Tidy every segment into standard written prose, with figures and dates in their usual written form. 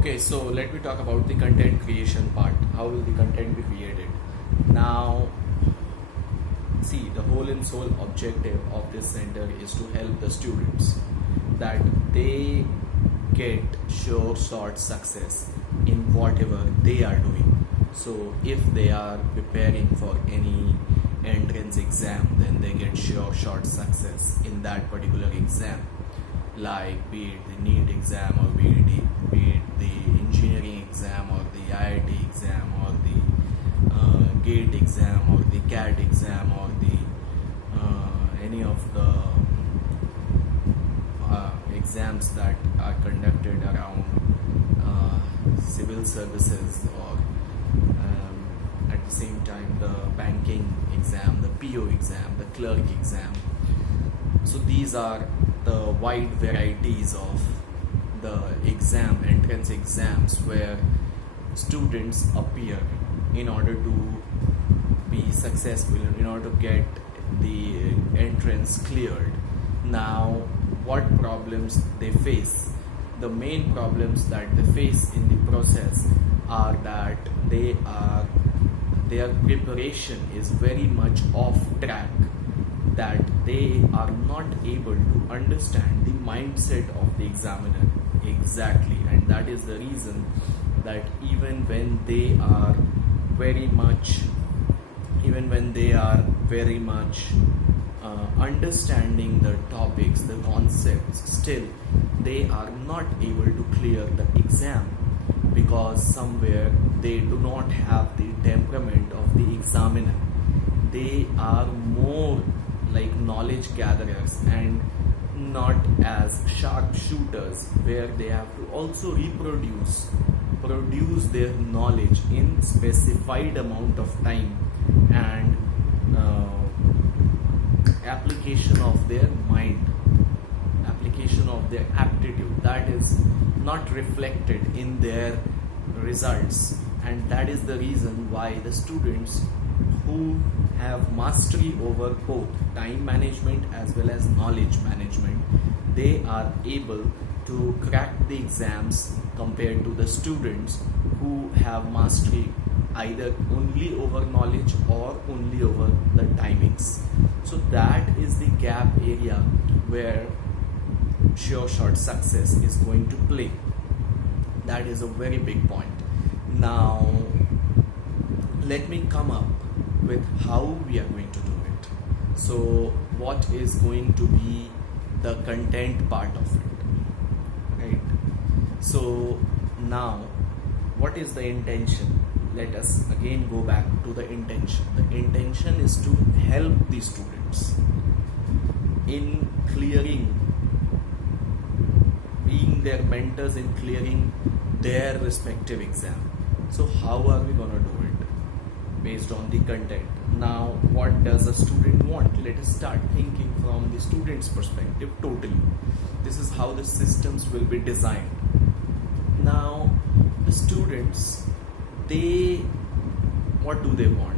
Okay, so let me talk about the content creation part. How will the content be created? Now, see, the whole and sole objective of this center is to help the students that they get sure short success in whatever they are doing. So, if they are preparing for any entrance exam, then they get sure short success in that particular exam, like be it the NEET exam or be it the engineering exam or the IIT exam or the GATE exam or the CAT exam or the any of the exams that are conducted around civil services or at the same time the banking exam, the PO exam, the clerk exam. So these are the wide varieties of the entrance exams where students appear in order to be successful, in order to get the entrance cleared. Now, what problems they face? The main problems that they face in the process are that their preparation is very much off track, that they are not able to understand the mindset of the examiner exactly, and that is the reason that even when they are very much understanding the topics, the concepts, still they are not able to clear the exam because somewhere they do not have the temperament of the examiner. They are more like knowledge gatherers and not as sharp shooters, where they have to also produce their knowledge in specified amount of time, and application of their mind, application of their aptitude, that is not reflected in their results. And that is the reason why the students who have mastery over both time management as well as knowledge management, they are able to crack the exams compared to the students who have mastery either only over knowledge or only over the timings. So that is the gap area where sure shot success is going to play. That is a very big point. Now let me come up with how we are going to do it. So what is going to be the content part of it, right? So now what is the intention? Let us again go back to the intention. The intention is to help the students in clearing, being their mentors in clearing their respective exam. So how are we gonna do it? Based on the content. Now, what does a student want? Let us start thinking from the student's perspective totally. This is how the systems will be designed. Now, the students, what do they want?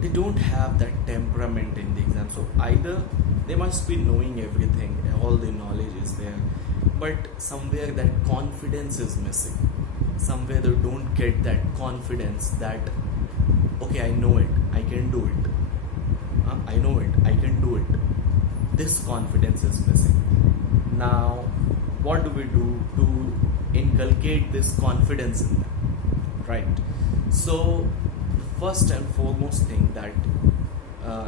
They don't have that temperament in the exam. So either they must be knowing everything, all the knowledge is there, but somewhere that confidence is missing. Somewhere they don't get that confidence that, okay, I know it, I can do it. I know it, I can do it. This confidence is missing. Now, what do we do to inculcate this confidence in them? Right. So, the first and foremost thing that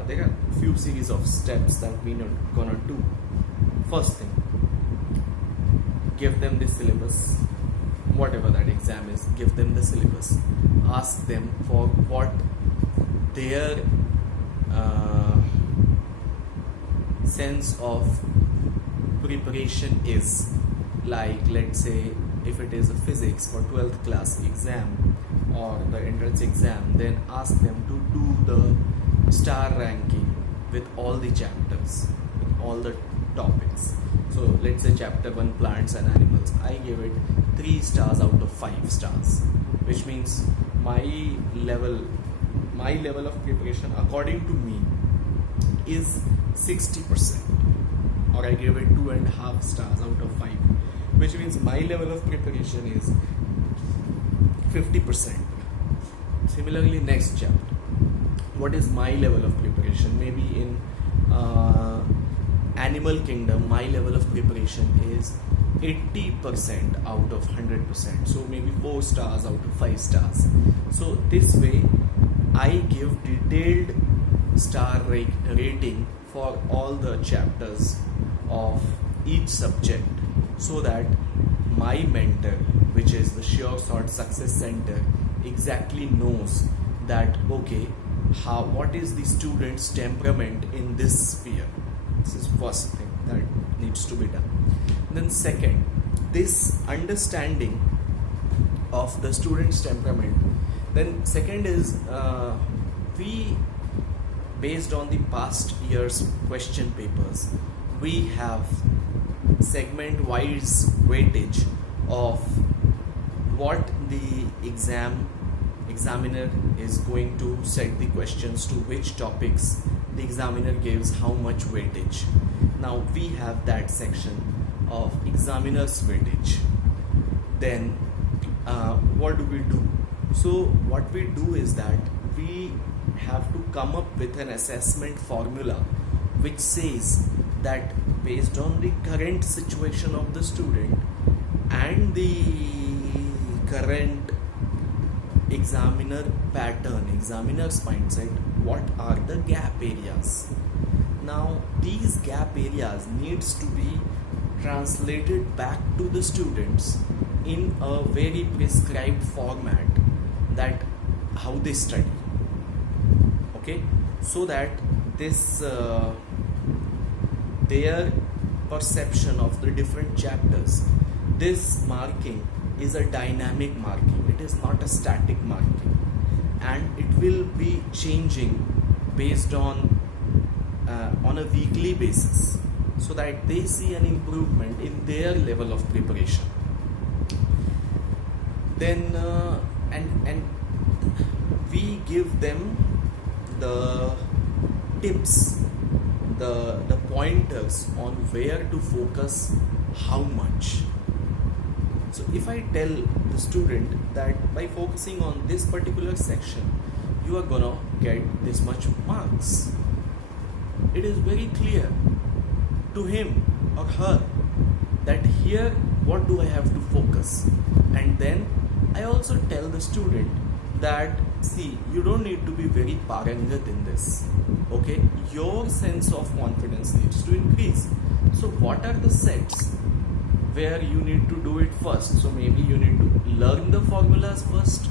there are a few series of steps that we're gonna do. First thing, give them the syllabus. Whatever that exam is, give them the syllabus. Ask them for what their sense of preparation is. Like, let's say if it is a physics for 12th class exam or the entrance exam, then ask them to do the star ranking with all the chapters, with all the topics. So let's say chapter 1, plants and animals, I give it 3 stars out of 5 stars, which means my level of preparation according to me is 60%, or I give it 2.5 stars out of 5, which means my level of preparation is 50%. Similarly, next chapter, what is my level of preparation? Maybe in animal kingdom, my level of preparation is 80% out of 100%, so maybe 4 stars out of 5 stars. So this way I give detailed star rating for all the chapters of each subject, so that my mentor, which is the Sure Shot Success Center, exactly knows that okay, what is the student's temperament in this sphere. This is first thing that needs to be done. Then second, this understanding of the student's temperament. Then second is we, based on the past year's question papers, we have segment wise weightage of what the examiner is going to set the questions to, which topics the examiner gives how much weightage. Now we have that section of examiner's weightage. Then what do we do? So what we do is that we have to come up with an assessment formula which says that based on the current situation of the student and the current examiner pattern, examiner's mindset, what are the gap areas? Now these gap areas needs to be translated back to the students in a very prescribed format, that how they study, okay, so that this their perception of the different chapters, this marking is a dynamic marking, it is not a static marking, and it will be changing based on a weekly basis, so that they see an improvement in their level of preparation. Then and we give them the tips, the pointers on where to focus, how much. So if I tell the student that by focusing on this particular section you are gonna get this much marks, it is very clear to him or her that here what do I have to focus. And then I also tell the student that see, you don't need to be very parangat in this, okay, your sense of confidence needs to increase. So what are the sets where you need to do it first? So maybe you need to learn the formulas first,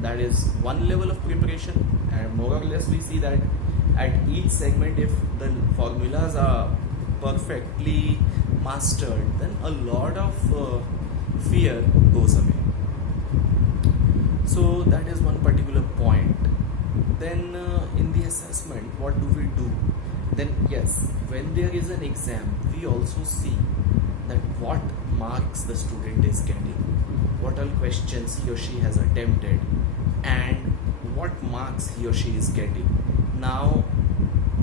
that is one level of preparation, and more or less we see that at each segment, if the formulas are perfectly mastered, then a lot of fear goes away. So that is one particular point. Then in the assessment, what do we do? Then yes, when there is an exam, we also see that what marks the student is getting, what all questions he or she has attempted, and what marks he or she is getting. Now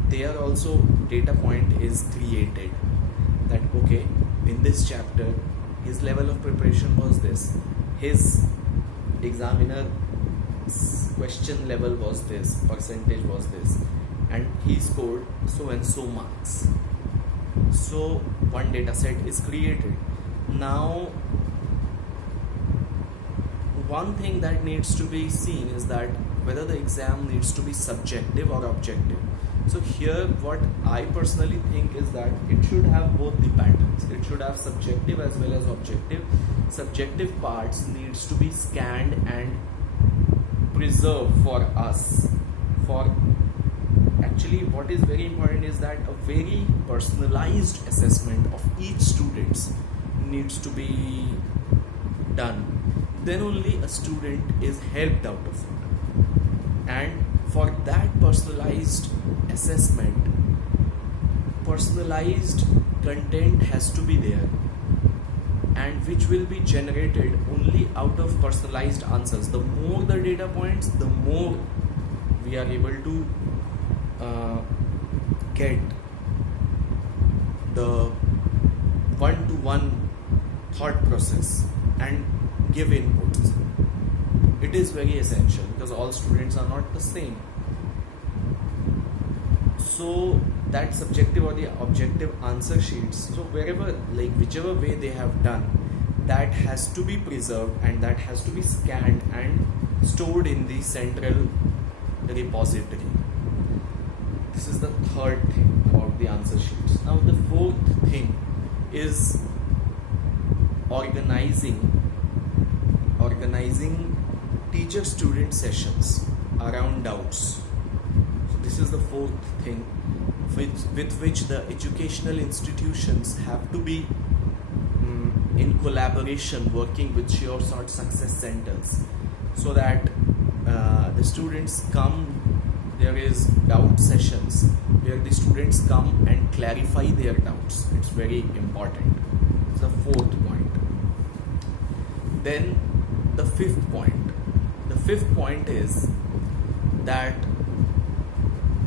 there also data point is created that okay, in this chapter his level of preparation was this, his examiner question level was this, percentage was this, and he scored so and so marks. So one data set is created. Now one thing that needs to be seen is that whether the exam needs to be subjective or objective. So here what I personally think is that it should have both the patterns. It should have subjective as well as objective. Subjective parts needs to be scanned and preserved for us. For actually what is very important is that a very personalized assessment of each student needs to be done. Then only a student is helped out of it. And for that personalized assessment, personalized content has to be there, and which will be generated only out of personalized answers. The more the data points, the more we are able to get the one-to-one thought process and give inputs. It is very essential because all students are not the same. So that subjective or the objective answer sheets, so wherever, like whichever way they have done, that has to be preserved and that has to be scanned and stored in the central repository. This is the third thing about the answer sheets. Now the fourth thing is organizing teacher student sessions around doubts. So this is the fourth thing with which the educational institutions have to be in collaboration, working with sure sort success centers, so that the students come, there is doubt sessions where the students come and clarify their doubts. It's very important. It's the fourth point. Then the fifth point. The fifth point is that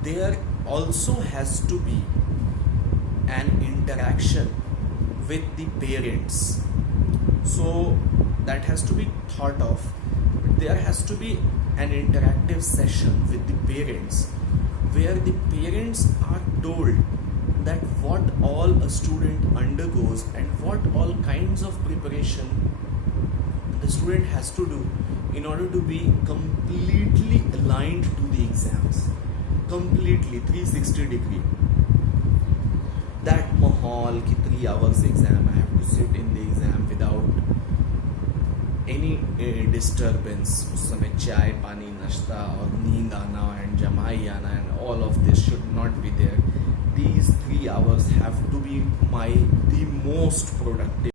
there also has to be an interaction with the parents. So that has to be thought of. There has to be an interactive session with the parents where the parents are told that what all a student undergoes and what all kinds of preparation the student has to do in order to be completely aligned to the exams, completely 360 degree. That mahal ki 3 hours exam, I have to sit in the exam without any disturbance. उस समय चाय पानी नाश्ता और नींद आना and जमाई आना and all of this should not be there. These 3 hours have to be the most productive